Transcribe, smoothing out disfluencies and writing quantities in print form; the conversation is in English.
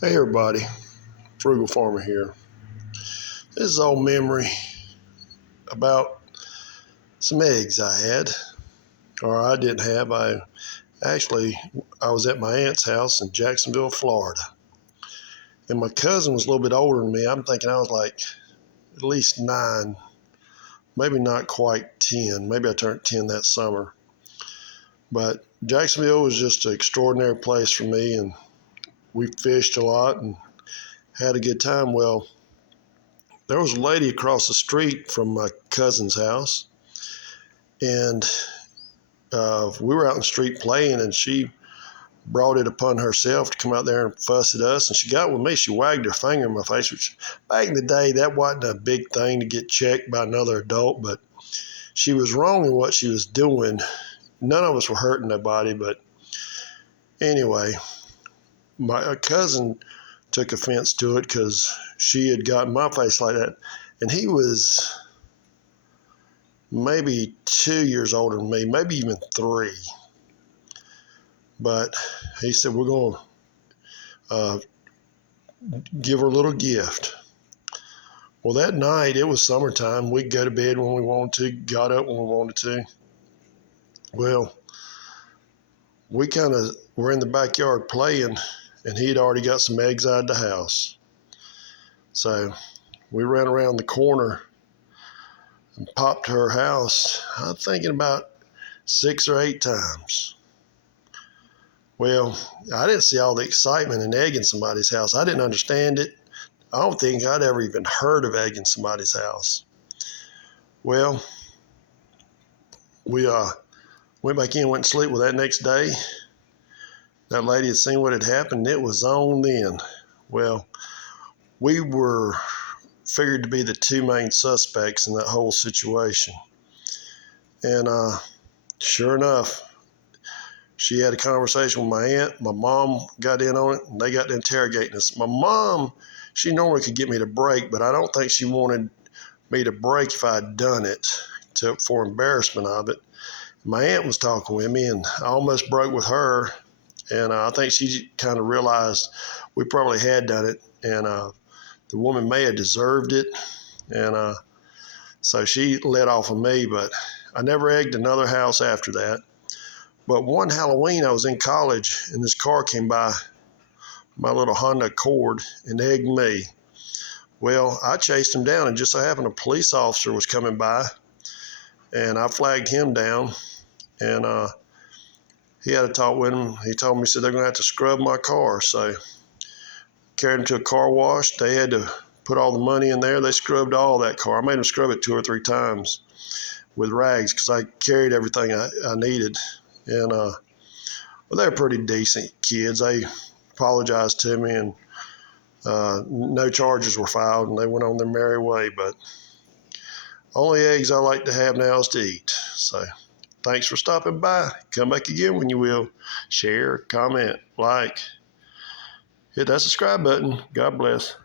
Hey everybody, Frugal Farmer here. This is old memory about some eggs I had, or I didn't have. I was at my aunt's house in Jacksonville, Florida, and my cousin was a little bit older than me. I'm thinking I was like at least 9, maybe not quite 10. Maybe I turned 10 that summer. But Jacksonville was just an extraordinary place for me, and we fished a lot and had a good time. Well, there was a lady across the street from my cousin's house, and we were out in the street playing, and she brought it upon herself to come out there and fuss at us. And she got with me. She wagged her finger in my face, which back in the day, that wasn't a big thing to get checked by another adult, but she was wrong in what she was doing. None of us were hurting nobody, but anyway, my cousin took offense to it because she had gotten my face like that. And he was maybe 2 years older than me, maybe even 3. But he said, we're going to give her a little gift. Well, that night, it was summertime. We'd go to bed when we wanted to, got up when we wanted to. Well, we kind of were in the backyard playing, and he'd already got some eggs out of the house. So we ran around the corner and popped her house, I'm thinking about 6 or 8 times. Well, I didn't see all the excitement in egging somebody's house. I didn't understand it. I don't think I'd ever even heard of egging somebody's house. Well, we went back in, went to sleep. Well, that next day, that lady had seen what had happened. It was on then. Well, we were figured to be the 2 main suspects in that whole situation. And sure enough, she had a conversation with my aunt. My mom got in on it, and they got to interrogating us. My mom, she normally could get me to break, but I don't think she wanted me to break if I'd done it for embarrassment of it. My aunt was talking with me, and I almost broke with her, and I think she kind of realized we probably had done it, and the woman may have deserved it, and so she let off of me, but I never egged another house after that. But one Halloween, I was in college, and this car came by, my little Honda Accord, and egged me. Well, I chased him down, and just so happened a police officer was coming by, and I flagged him down, and he had a talk with him. He told me, he said, they're going to have to scrub my car. So carried him to a car wash. They had to put all the money in there. They scrubbed all that car. I made them scrub it 2 or 3 times with rags because I carried everything I needed. And well, they're pretty decent kids. They apologized to me, and no charges were filed, and they went on their merry way. But only eggs I like to have now is to eat. So thanks for stopping by. Come back again when you will. Share, comment, like. Hit that subscribe button. God bless.